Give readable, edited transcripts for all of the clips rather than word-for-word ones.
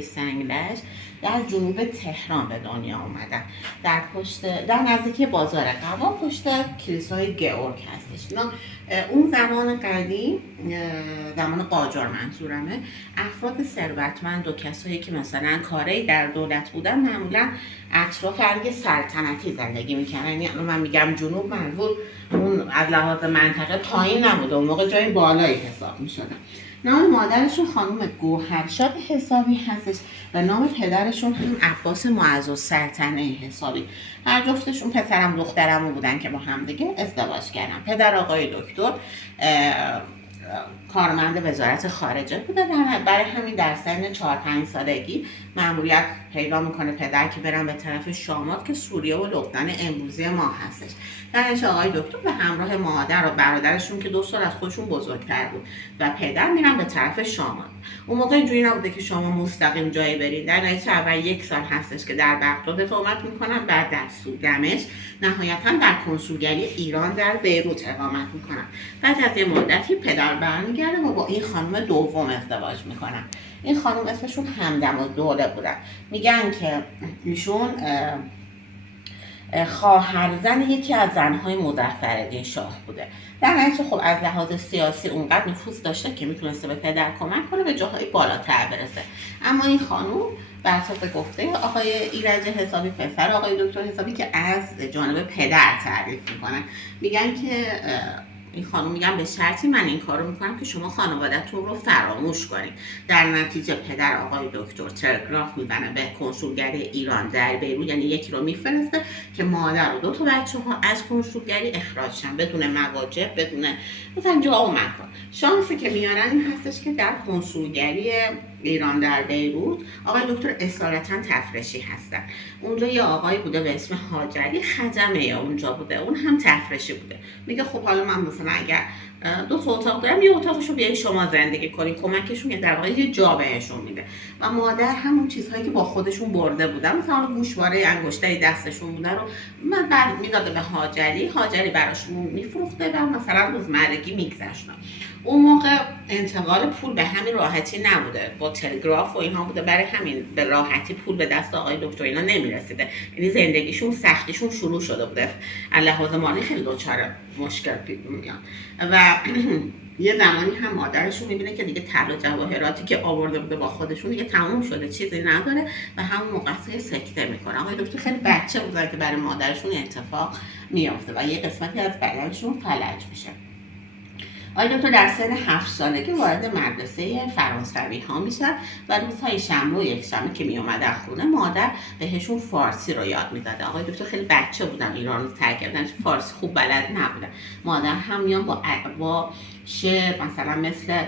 سنگلج در جنوب تهران به دنیا اومدن. در نزدیکی بازار قوا پشت کلیسای گئورگ هستش. اینا اون زمان قدیم، زمان قاجار منظورمه، افراد ثروتمند و کسایی که مثلا کاری در دولت بودن معمولا اطراف ارگ سلطنتی زندگی میکنن. یعنی من میگم جنوب، منظور اون از لحاظ منطقه پایین نبوده، اون موقع جای بالایی حساب میشدن. نام مادرشون خانم گوهرشاد حسابی هستش و نام پدرشون هم عباس معزالسلطنه حسابی. هر جفتشون پسرم دخترم بودن که با هم دیگه ازدواج کردن. پدر آقای دکتر کارمند وزارت خارجه بوده، برای همین در سن 4-5 سالگی مأموریت پیدا میکنه پدر که برن به طرف شامات که سوریه و لبنان امروزی ما هستش. درش آقای دکتر به همراه مادر و برادرشون که 2 سال از خودشون بزرگتر بود و پدر میرن به طرف شامات. اون موقع اینجوری نبوده که شما مستقیم جایی برید. در نتیجه اول 1 سال هستش که در بغداد اقامت میکنن، بعد در دمشق، نهایتا در کنسولگری ایران در بیروت اقامت میکنن. بعد از یه مدتی پدر برمیگرده و با این خانم دوم ازدواج میکنن. این خانم اسمشون همدم الدوله بودن. میگن که ایشون خواهرزن یکی از زنهای مظفرالدین شاه بوده. در نتیجه خب از لحاظ سیاسی اونقدر نفوذ داشته که میتونسته به پدر کمک کنه، به جاهای بالاتر برسه. اما این خانم بر اساس گفته آقای ایرج حسابی، پسر آقای دکتر حسابی که از جانب پدر تعریف میکنن، میگن که این خانم میگن به شرطی من این کارو میکنم که شما خانواده‌تون رو فراموش کنید. در نتیجه پدر آقای دکتر تلگراف میزنه به کنسولگری ایران در بیروت، یعنی یکی رو میفرسته که مادر و 2 تا بچه‌ها از کنسولگری اخراج شن بدون مواجب، بدون مثلا جا و مکان. شانسی که میارن این هستش که در کنسولگری ایران در بیروت آقای دکتر اصالتا تفرشی هستن. اونجا یه آقای بوده به اسم حاجری خدمه اونجا بوده، اون هم تفرشی بوده. میگه خب حالا من مثلا اگر 2 تا اتاق دارم، یه اتاقشو بیاین شما زندگی کنین، کمکشون در واقع یه جا بهشون میده. و مادر همون چیزهایی که با خودشون برده بودن، مثلا گوشواره انگشتری دستشون بوده رو من بعد میداده به حاجری براشون میفروخته و مثلا روزمرگی میگذشتن. اون موقع انتقال پول به همین راحتی نبوده، با تلگراف و اینها بوده، برای همین به راحتی پول به دست آقای دکتر اینا نمیرسیده. یعنی زندگیشون سختیشون شروع شده بوده، از لحاظ مالی خیلی دچار مشکل پیش میان. و یه زمانی هم مادرشون میبینه که دیگه طلا و جواهراتی که آورده بوده با خودشون دیگه تموم شده، چیزی نداره و همون موقع سکته میکنه. آقای دکتر خیلی بچه بوده که برای مادرشون اتفاق میافته و یه قسمتی از بدنشون فلج میشه. آقای دکتر در سن 7 سالگی وارد مدرسه فرانسوی ها میشن و روزهای شنبه و یکشنبه که میومدن خونه مادر بهشون فارسی رو یاد میداده. آقای دکتر خیلی بچه بودن، ایران رو ترک کردن، فارسی خوب بلد نبودن. مادر هم میان با شعر مثلا مثل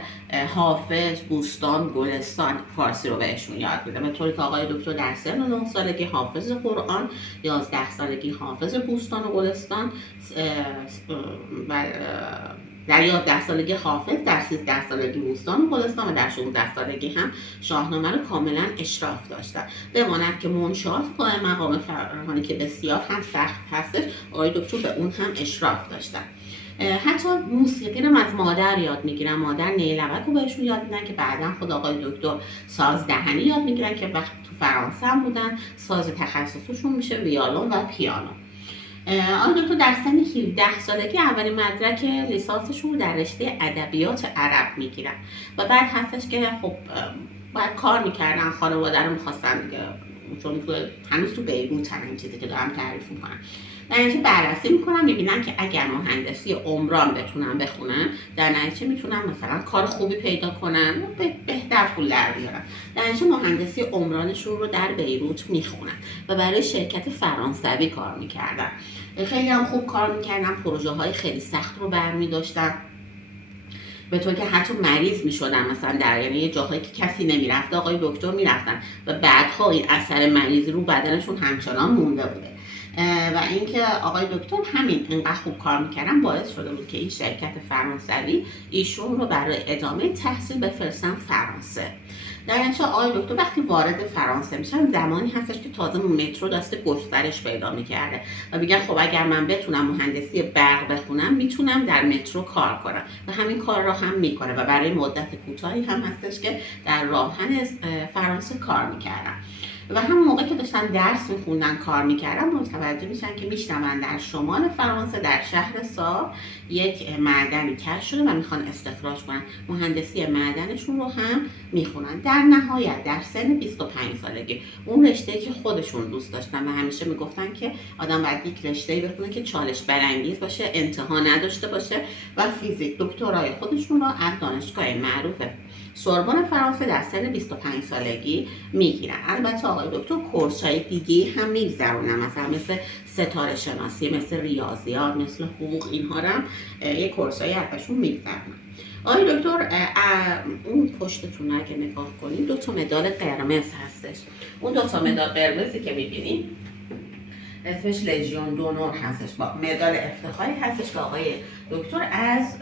حافظ، بوستان، گلستان فارسی رو بهشون یاد میده. به طوری که آقای دکتر در سن 9 سالگی حافظ قرآن، 11 سالگی حافظ بوستان و گلستان و در 11 سالگی حافظ، در 13 سالگی بوستان و گلستان و در 16 سالگی هم شاهنامه رو کاملا اشراف داشتن. بماند که منشآت مقام فرهانی که بسیار هم سخت هستش، آقای دکتر به اون هم اشراف داشتن. حتی موسیقی رو از مادر یاد میگیرن. مادر نیلوک رو بهشون یاد میدن که بعدا خود آقای دکتر ساز دهنی یاد میگیرن که وقتی تو فرانسه هم بودن ساز تخصصشون میشه ویولون و پیانو. آقای دکتر در سن 17 سالگی اولین مدرک لیسانسشون رو در رشته ادبیات عرب میگیرن و بعد هستش که خب باید کار میکردن، خانواده رو میخواستن دیگه، چون هنوز تو بیروت هم این چیزی که دارم تعریف میکنم. در نتیجه بررسی میکنن، میبینن که اگر مهندسی عمران بتونن بخونن در نتیجه میتونن مثلا کار خوبی پیدا کنن و بهتر پول در بیارن. در نتیجه مهندسی عمرانشون رو در بیروت میخونن و برای شرکت فرانسوی کار میکردن. خیلی هم خوب کار میکردن، پروژه های خیلی سخت رو برمیداشتن، به طور که حتی مریض میشدن، مثلا در یعنی یه جاهایی که کسی نمیرفته آقای دکتر میرفتن و بعدها این اثر مریضی رو بدنشون همچنان مونده بوده. و اینکه آقای دکتر همین اینقدر خوب کار میکردن باعث شده بود که این شرکت فرانسوی ایشون رو برای ادامه تحصیل بفرستن فرانسه. در نتیجه آقای دکتر وقتی وارد فرانسه میشن زمانی هستش که تازه مترو داشته گسترش پیدا میکرده و میگن خب اگر من بتونم مهندسی برق بخونم میتونم در مترو کار کنم و همین کار را هم میکنه و برای مدت کوتاهی هم هستش که در راهن فرانسه کار میکردم و همون موقع که داشتن درس میخوندن کار میکردن متوجه میشن که میشنون در شمال فرانسه در شهر سار یک معدنی کشف شده و میخوان استخراج کنن. مهندسی معدنشون رو هم میخونن. در نهایت در سن 25 سالگی اون رشته‌ای که خودشون دوست داشتن و همیشه میگفتن که آدم باید یک رشته‌ای بخونه که چالش برانگیز باشه، انتها نداشته باشه و فیزیک دکترای خودشون رو از دانشگاه معروف سوربن فرانسه در سن 25 سالگی میگیرن. البته آقای دکتر کورس‌های دیگه هم میگذرونن، مثلا مثل ستاره شناسی، مثل ریاضیات، مثل حقوق، اینها رو هم یک کورس‌های ازشون میگذرونن. آقای دکتر اون پشتتون رو اگه نگاه کنید 2 تا مدال قرمز هستش. اون 2 تا مدال قرمزی که می‌بینید اسمش لژیون دونور هستش، با مدال افتخاری هستش که آقای دکتر از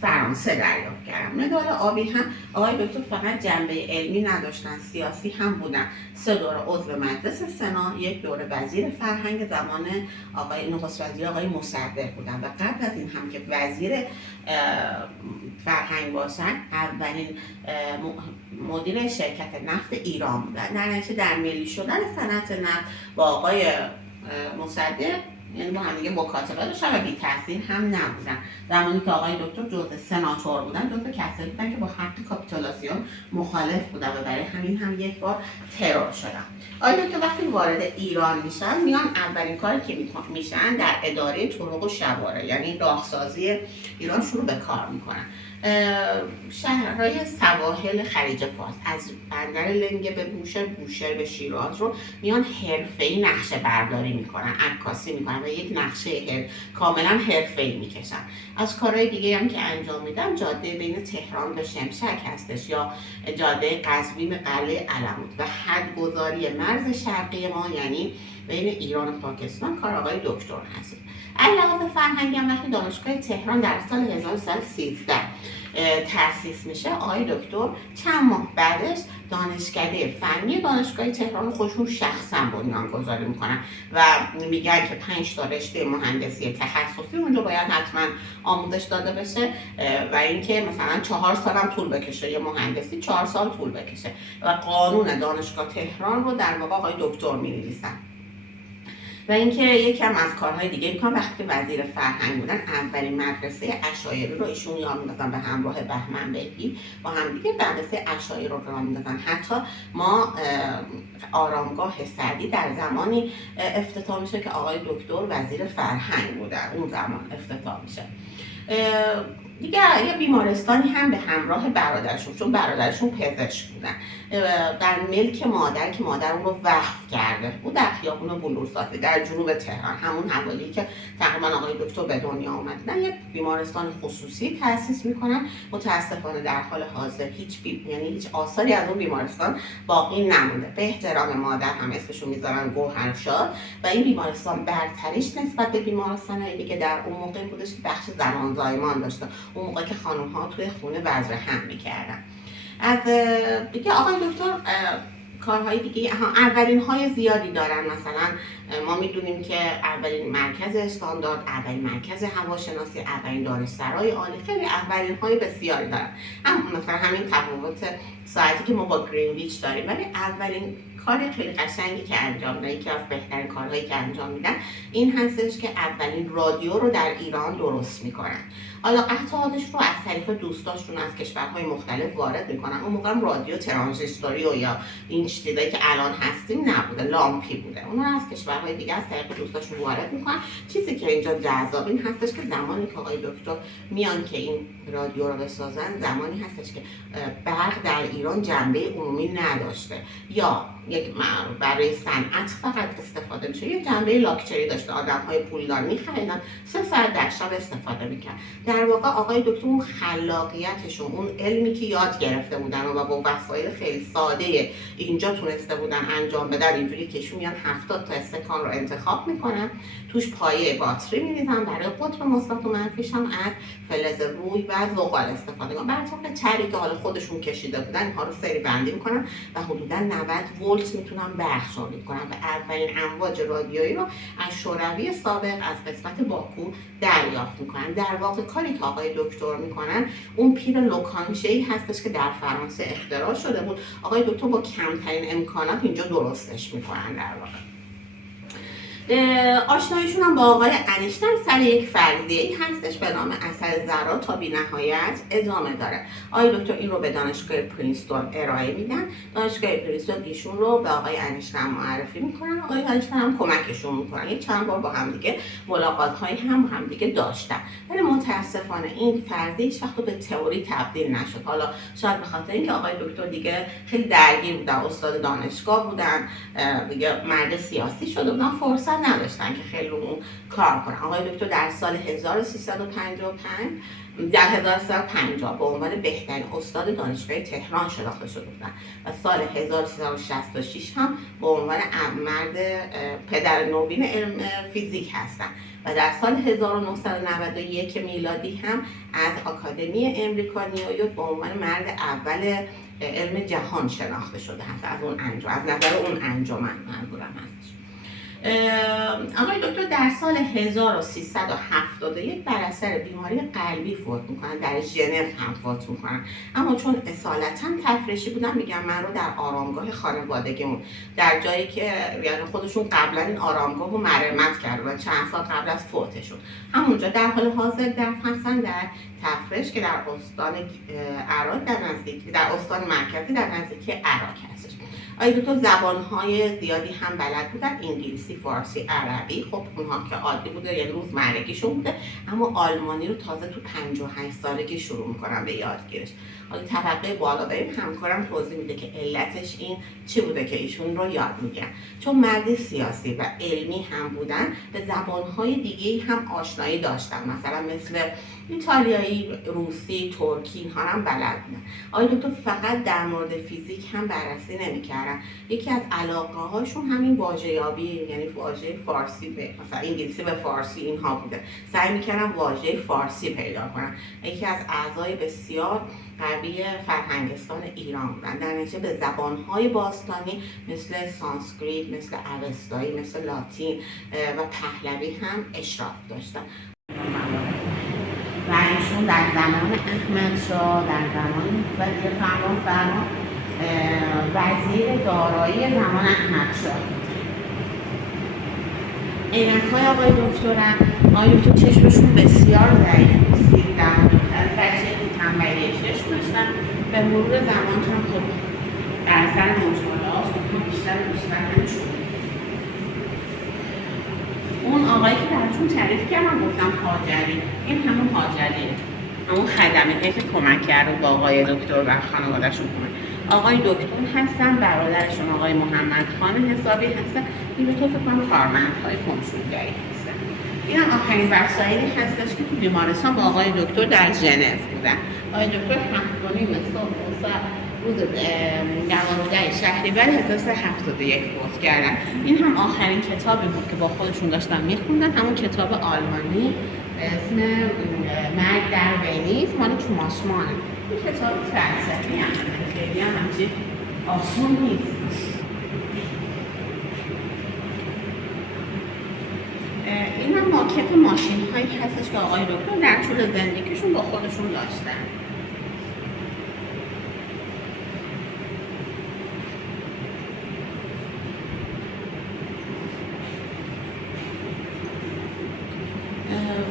فرانسه دریافت کردن. مدال آبی هم آقای دکتر فقط جنبه علمی نداشتن، سیاسی هم بودن. 3 دوره عضو مجلس سنا، 1 دوره وزیر فرهنگ زمان آقای نخست وزیر آقای مصدق بودن و قبل از این هم که وزیر فرهنگ باشن اولین مدیر شرکت نفت ایران بودن. در نتیجه در ملی شدن صنعت نفت با آقای مصدق یعنی با هم دیگه مکاتبه داشتن و بی تاثیر هم نبودن. زمانی که آقای دکتر جزء سناتور بودن، جزء کسایی بودن که با حق کاپیتولاسیون مخالف بودن و برای همین هم 1 بار ترور شدن. آقای دکتر وقتی وارد ایران میشن میان اولین کاری که میشن در اداره طرق و شوارع یعنی راهسازی ایران شروع به کار میکنن. شهرهای سواحل خلیج فارس از بندر لنگه به بوشهر، بوشهر به شیراز رو میان حرفه‌ای نقشه برداری میکنن، عکاسی میکنن و یک نقشه کاملا حرفه‌ای میکشن. از کارهای دیگه هم که انجام میدن جاده بین تهران به شمشک هستش یا جاده قزوین به قلعه علموت و حدگذاری مرز شرقی ما یعنی بین ایران و پاکستان کار آقای دکتر هست. علاوه فرهنگی هم وقتی دانشگاه تهران در سال 1313 تأسیس میشه، آقای دکتر چند ماه بعدش دانشکده فنی دانشگاه تهران خودشون شخصا بنیانگذاری میکنن و میگن که 5 تا رشته مهندسی تخصصی اونجا باید حتما آموزش داده بشه و اینکه مثلا 4 سال هم طول بکشه، یه مهندسی 4 سال طول بکشه و قانون دانشگاه تهران رو در واقع آقای دکتر می‌نویسن. و اینکه یکم از کارهای دیگه میکنم وقتی که وزیر فرهنگ بودن اولین مدرسه اشاعری رو ایشون راه میندازن به همراه بهمن بهی با هم دیگه مدرسه اشاعری رو راه میندازن. حتی ما آرامگاه سعدی در زمانی افتتاح میشه که آقای دکتر وزیر فرهنگ بودن، اون زمان افتتاح میشه. دیگه یه بیمارستانی هم به همراه برادرشون، چون برادرشون پزشک بودن، در ملک مادر که مادر اون رو وقف کرده بود در خیابون بلورساتی در جنوب تهران، همون حوالی که تقریبا آقای دکتر به دنیا اومدن، یه بیمارستان خصوصی تأسیس میکنن. متاسفانه در حال حاضر هیچ آثاری از اون بیمارستان باقی نمونده. به احترام مادر هم اسمشو میذارن گوهرشاد و این بیمارستان برتریش نسبت به بیمارستان‌های دیگه در اون موقع بودش که بخش زمان زایمان داشته، اون موقع که خانم‌ها توی خونه وضع هم میکردن. از دیگه آقای دکتر کارهای دیگه اولین های زیادی دارن. مثلا ما میدونیم که اولین مرکز استاندارد، اولین مرکز هواشناسی، اولین دانشسرای عالی، خیلی اولین های بسیاری دارن. مثلا همین تفاوت ساعتی که ما با گرینویچ داریم، ولی اولین کار خیلی قشنگی که انجام دادن، یکی از بهترین کارهایی که انجام میدن این هستش که اولین رادیو رو در ایران درست میکنن. حالا قطعاتش رو از طریق دوستاشون از کشورهای مختلف وارد میکنن. اون موقع رادیو ترانزیستوری و یا این چیزایی که الان هستیم نبوده، لامپی بوده. اونها از کشورهای دیگه از طریق دوستاشون وارد میکنن. چیزی که اینجا جذاب این هستش که زمانی که آقای دکتر میان که این رادیو رو بسازن، زمانی هستش که برق در ایران جنبه عمومی نداشته یا یک برای صنعت فقط استفاده میشه، یه جنبه لاکچری داشته، آدم‌های پولدار می‌خریدن 3 ساعت در شب استفاده می‌کردن. در واقع آقای دکتر اون خلاقیتشون، اون علمی که یاد گرفته بودن و با وسایل خیلی ساده اینجا تونسته بودن انجام بدن، اینجوری که ایشون میان 70 تا استکان رو انتخاب میکنن، توش پایه باتری می‌ریزن، برای قطب مثبت و منفیش هم از فلز روی و زغال استفاده می‌کنن. بر طبق چری که حالا خودشون کشیده بودن اینها رو سری بندی میکنن و حدودا 90 ولت میتونن برق تولید کنن و اولین امواج رادیویی رو از شوروی سابق از قسمت باکو دریافت میکنن. در واقع کاری که آقای دکتر میکنن اون پیر لوکانژه‌ای هستش که در فرانسه اختراع شده بود. آقای دکتر با کمترین امکانات اینجا درستش میکنن. در واقع آشناییشون هم با آقای انیشتین سر یک فرضیه‌ای هستش به نام اثر ذرات تا بی‌نهایت ادامه داره. آقای دکتر این رو به دانشگاه پرینستون ارائه میدن. دانشگاه پرینستون ایشون رو به آقای انیشتین معرفی میکنن. آقای انیشتین هم کمکشون میکنن. یک چند بار با هم دیگه ملاقات‌هایی هم دیگه داشتن. ولی متاسفانه این فرضیه هیچ وقت به تئوری تبدیل نشد. حالا شاید به خاطر اینکه آقای دکتر دیگه خیلی درگیر بودن، استاد دانشگاه بودن، دیگه مرد سیاسی شده بودن، فرصت نداشتن که خیلی اون کار کنن. آقای دکتر در سال 1350 به عنوان بهترین استاد دانشگاه تهران شناخته شده بودن و سال 1366 هم به عنوان مرد پدر نوین علم فیزیک هستن و در سال 1991 میلادی هم از آکادمی امریکا نیویورک به عنوان مرد اول علم جهان شناخته شده هست. از اون انجام، از نظر اون انجمن منظورم هستش. آقای دکتر در سال 1371 بر اثر بیماری قلبی فوت میکنن. در ژنو هم فوت میکنن، اما چون اصالتا تفریشی بودن میگن من رو در آرامگاه خانوادگیمون، در جایی که یعنی خودشون قبلا این آرامگاه رو مرمت کردن چند سال قبل از فوتشون، همونجا در حال حاضر دفن هستن در تفرش که در استان عراق در استان مرکزی در نزدیکی عراق هستش. آقای دکتر زبان‌های زیادی هم بلد بودن، انگلیسی، فارسی، عربی. خب اونها که عادی بوده یعنی روزمرگیشون بوده، اما آلمانی رو تازه تو 58 سالگی شروع میکنن به یادگیریش. حالا طبقه بالا بریم، همکارم توضیح میده که علتش این چی بوده که ایشون رو یاد میگن. چون مرد سیاسی و علمی هم بودن، به زبان‌های دیگه‌ای هم آشنایی داشتن، مثلا مثل ایتالیایی، روسی، ترکی، اینها هم بلد بودن. آقای دکتر فقط در مورد فیزیک هم بررسی نمی‌کردن. یکی از علاقه هاشون همین واژه‌یابی، یعنی واژه فارسی به مثلا انگلیسی به فارسی اینها بوده. سعی می‌کردن واژه فارسی پیدا کنن. یکی از اعضای بسیار قوی فرهنگستان ایران بودن. در نتیجه به زبان‌های باستانی مثل سانسکریت، مثل اوستایی، مثل لاتین و پهلوی هم اشراف داشتن. و ایشون در زمان احمدشاه، در زمان وزیر فرمان وزیر دارایی زمان احمدشاه. عینک‌های آقای دکتر هم، آقای دکتر چشمشون بسیار ضعیف بود، سیر در بچه تنبلی چشم داشتن. به مرور زمان هم خب در اثر مطالعات بیشتر نمی‌شد. اون آقایی که براتون تعریف کردم گفتم هاجری، این همون هاجریه، همون خدمه‌ای که کمک کرد با آقای دکتر و خانواده‌شون کمک. آقای دکتر هستن، برادرشون آقای محمد خان حسابی هستن. این به تو فکر کنم کارمندهای کنسولگری هستن. این هم آخرین وسایلی هستش که تو بیمارستان با آقای دکتر در ژنو بودن. آقای دکتر 7:30 صبح روز 12 شهریور 1371 فوت کردن. این هم آخرین کتابی بود که با خودشون داشتن میخوندن، همون کتاب آلمانی به اسم مرگ در ونیز مال توماس مان. این کتاب فلسفی هم خیلی هم همچین آسون نیست. این هم ماکت ماشین هایی هستش که آقای دکتر در طول زندگیشون با خودشون داشتن.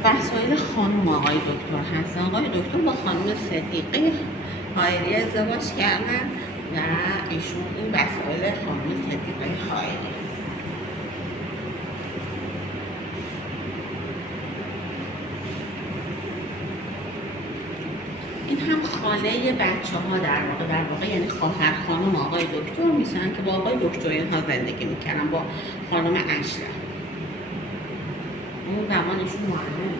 وسایل خانم آقای دکتر هستن. آقای دکتر با خانم صدیقه حائری ازدواج کردن و ایشون این وسایل خانم صدیقه حائری هستن. این هم خاله بچه ها در واقع یعنی خواهر خانم آقای دکتر میشن که با آقای دکتر اینها زندگی میکنن، با خانم اشرف. اون زمانشون معلم.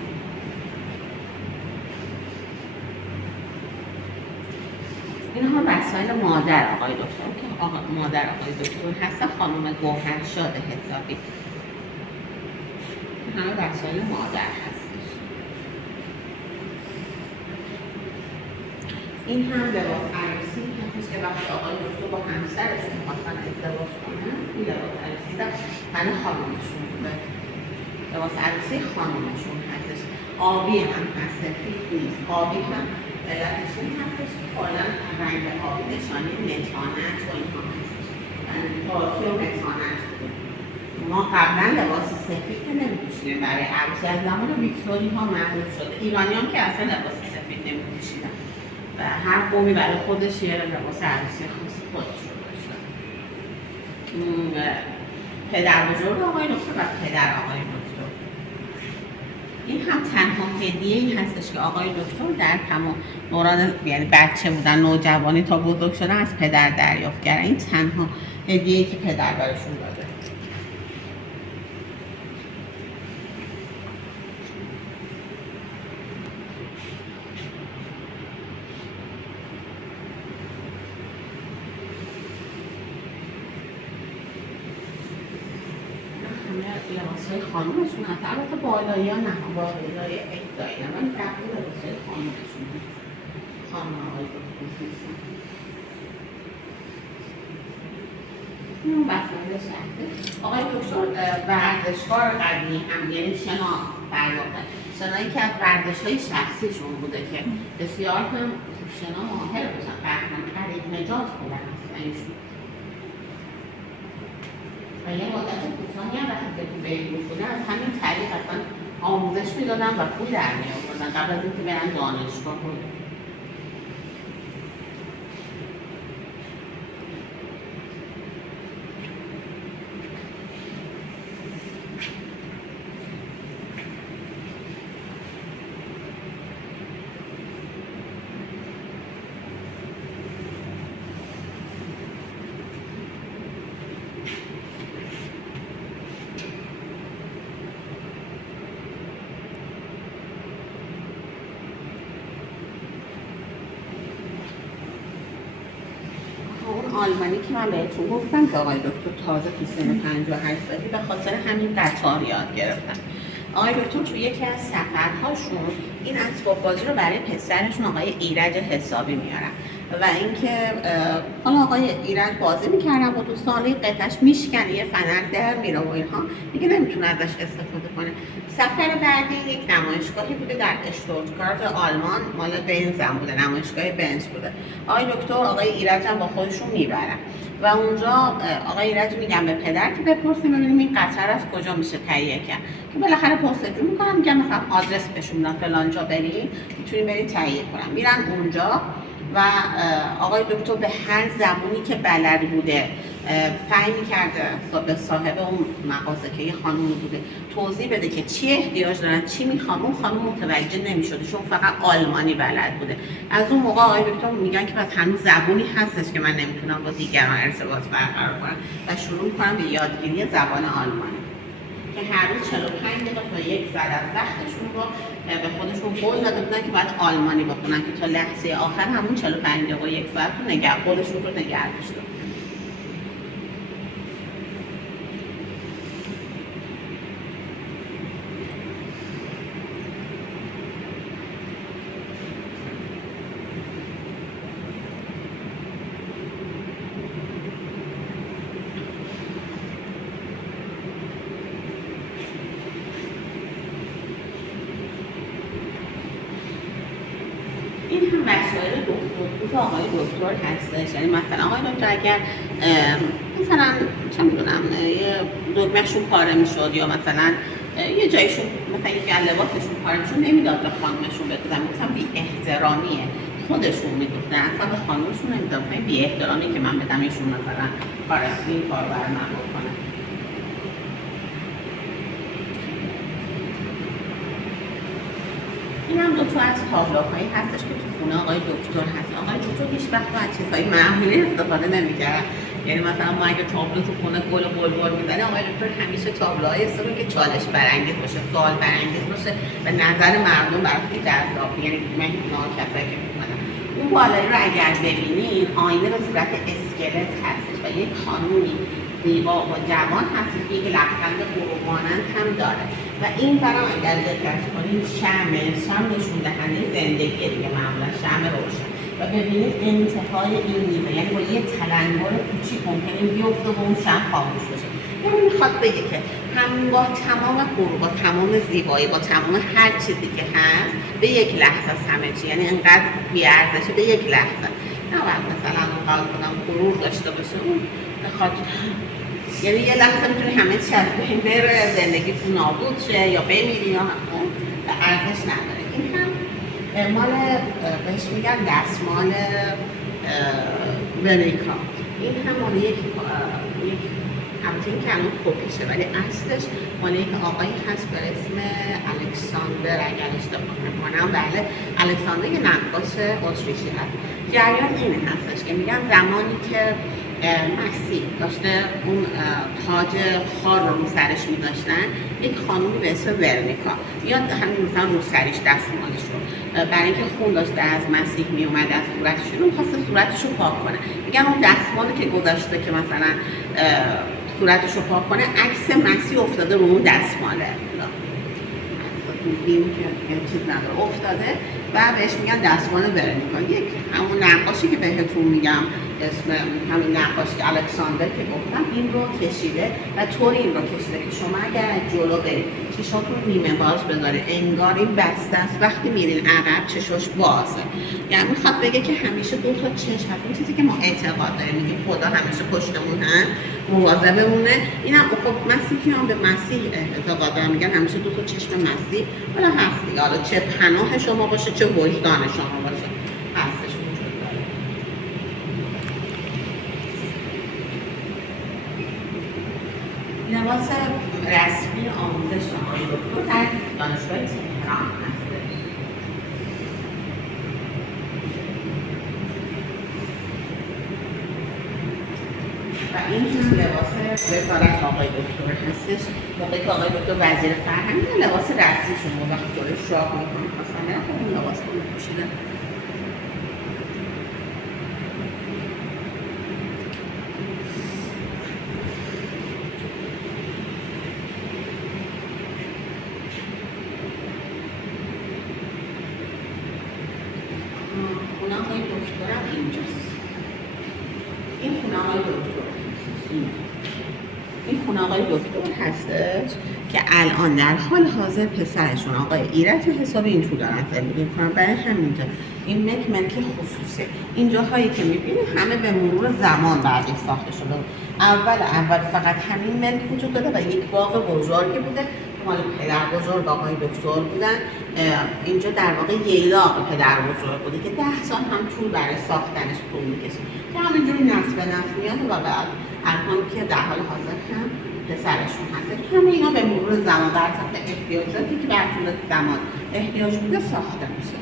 اینها وسایل مادر آقای دکتر که مادر آقای دکتر هستن، خانم گوهرشاد حسابی. همه وسایل مادر هستش. این هم لباس عروسی هستش که وقتی آقای دکتر با همسرشون می‌خواستن ازدواج کنن این لباس عروسی من خانومشون بوده، لباس عروسی خانومشون هستش. آبی هم هست، سفید نیست. آبی هم علتش این هستش که کلا رنگ آبی نشانه متانت و اینها هستش، پاکی و متانت بوده. ما قبلا لباس سفید که نمی‌پوشیدیم برای عروسی، از زمان ویکتوری ها معروف شده. ایرانی هم که اصلا لباس سفید نمی‌پوشیدن و هر قومی برای خودش یه لباس عروسی خاص خودش رو داشتن. پدر بزرگ آقای دکتر و پدر آقای دکتر، این هم تنها هدیه‌ای هستش که آقای دکتر در تمام دوران یعنی بچه بودن، نوجوانی تا بزرگ شدن از پدر دریافت کردن. این تنها هدیه‌ای که پدر براشون داده. لباس‌های خانومشون هست، البته بالایی ها نه، بالایی اکتایی نه، من بقیه لباس‌های خانومشون هست، خانوم آقای دکتر هستن. این وسایل شخصی آقای دکتر ورزشکار قدیمی هم، یعنی شنا پرداختن، شنایی که از ورزش‌های شخصیشون بوده که بسیار هم شنا ماهر باشن، قهرمان غریب نجات بودن اصلا ایشون. و یه مدت کوتاهی هم وقتی که تو بیرون بودن از همین طریق اصلا آموزش میدادن و پول در میآوردن قبل از اینکه برن دانشگاه. اون آلمانی که من بهتون گفتم که آقای دکتر تازه تو سن 58 سالگی به خاطر همین قطار یاد گرفتن. آقای دکتر تو یکی از سفرهاشون این اسباب بازی رو برای پسرشون آقای ایرج حسابی میارن و اینکه حالا آقای ایرج بازی میکردن با دوستان، قطعش میشکنه، یه فنر در میره و اینها، دیگه نمیتونه ازش استفاده کنه. سفر بعدی یک نمایشگاهی بوده در اشتوتگارت آلمان، مال بنز هم بوده، نمایشگاه بنز بوده. آقای دکتر آقای ایرج هم با خودشون میبرن و اونجا آقای ایرج میگن به پدر که بپرسیم ببینیم این قطر از کجا میشه تهیه کرد، که بالاخره پرسجو میکنن، میگن مثلا آدرس بهشون میدن فلان جا بریم میتونیم بریم تهیه کنن. میرن اونجا و آقای دکتر به هر زبونی که بلد بوده سعی میکرده به صاحب اون مغازه که یه خانومی بوده توضیح بده که چی احتیاج دارن، چی میخوان. اون خانم متوجه نمیشده چون فقط آلمانی بلد بوده. از اون موقع آقای دکتر میگن که پس هنوز زبونی هستش که من نمیتونم با دیگران ارتباط برقرار کنم و شروع میکنم به یادگیری زبان آلمانی که هر روز 45 دقیقه تا یک ساعت از وقتشون رو به خودشون قول داده بودن که باید آلمانی بخونن که تا لحظه آخر همون 45 دقیقه و یک ساعت رو قولشون رو نگه داشتن. این هم وسایل دکتر آقای دکتر هستش. یعنی مثلا آقای دکتر اگر مثلا چه میدونم یه دکمهشون پاره میشد یا مثلا یه جایشون مثلا یک لباسشون پاره میشد نمیداد به خانمشون بدوزن، مثلا بی احترامیه، خودشون میدوزن، اصلا به خانمشون نمیداد، بی احترامی که من بدم ایشون مثلا این کار برای من بکنه. این هم دو تا از تابلوهایی هستش که تو خونه آقای دکتر هست. آقای دکتر هیچ وقت از چیزهای معمولی استفاده نمی‌کردن. یعنی مثلا ما اگه تابلو تو خونه گل و بلبل می‌زنه، آقای دکتر همیشه تابلوهای استفاده که چالش برانگیز باشه، سوال برانگیز باشه و نظر مردم برای جذاب، یعنی من کسایی که می‌کنن. اون بالایی رو اگر ببینید آینه به صورت اسکلت هستش و یک خانومی زیبا و جوان هست که یک لبخند قربانند هم داره و این برام اگر دقت کنید شمع نشون دهنده زندگی دیگه، معمولا شمع روشن و و ببینید انتهای این میوه، یعنی با یه تلنگر کوچیک ممکنه بیفته و اون شم خاموش بشه. یعنی میخواد بگه که همین با تمام غرور، با تمام زیبایی، با تمام هر چیزی که هست، به یک لحظه است همه چی، یعنی انقدر بی‌ارزشه به یک لحظه. نه باید مثلا اونقدر کنم غرور داشته باشه، اون بخواد یعنی یه لحظه میتونی همه چی از بین بره، زندگیتون نابود شه یا بمیری یا اون ارزش نداره. این هم مال بهش میگن دستمال ونیکا. این هم مال یک همچنین که الان کپیشه ولی اصلش مال یک آقایی هست به اسم الکساندر، اگر اشتباه نکنم. بله، الکساندر یه نقاش اتریشی هست. جریان این هستش که میگن زمانی که مسیح داشته اون تاج خار رو سرش می‌داشتن، یک خانومی به اسم ورنیکا میاد همین مثلا رو سرش دستمالش رو، برای اینکه خون داشته از مسیح میومد از صورتش، اون خواسته صورتش رو پاک کنه. میگن اون دستمالی که گذاشته که مثلا صورتش رو پاک کنه، عکس مسیح افتاده رو اون دستماله، این که چیز نداره افتاده و بهش میگن دستمال ورنیکا. یک همون نقاشی که بهتون میگم اسم همین نقاشی الکساندر که گفتم، این رو کشیده و طوری این رو کشیده که شما اگر جلو برید چشاتون نیمه باز بذاره انگار این بسته است، وقتی میرین عقب چشاش بازه. یعنی میخواد بگه که همیشه دو تا چشم هست. این چیزی که ما اعتقاد داریم، میگیم خدا همیشه پشتمون هست، مواظبمونه. اینم خب مسیحی هم به مسیح اعتقاد دارن، میگن همیشه دو تا چشم مسیح حالا هست دیگه، حالا چه پناه شما باشه چه وجدان شما باشه هستش وجود داره. لباس رسمی آموزش آقای دکتر در دانشگاه تهران هستش و این لباس وزارت آقای دکتر هستش. موقعی که آقای دکتر وزیر فرهنگ، لباس رسمیشون رو وقتی داره شاه میکنه مثلا خب اون لباس رو میپوشیدن. خونه آقای دکتر هم اینجاست. این خونه آقای دکتر این خونه آقای دکتر هستش که الان در حال حاضر پسرشون آقای ایرج حسابی این تو دارن زندگی میکنن. برای همینجا این ملک خصوصی، این جاهایی که میبینید همه به مرور زمان بعدش ساخته شده. اول فقط همین ملک وجود داده و یک باغ بزرگی بوده مال پدر بزرگ آقای دکتر بودن. اینجا در واقع ییلاق پدر بزرگ بوده که 10 سال هم طول برای ساختنش طول میکشه که همینجوری نسل به نسل میاد و بعد الان که در حال حاضر هم پسرشون هست. همه اینا به مرور زمان بر اساس احتیاجاتی که بر طول زمان احتیاج بوده ساخته میشه.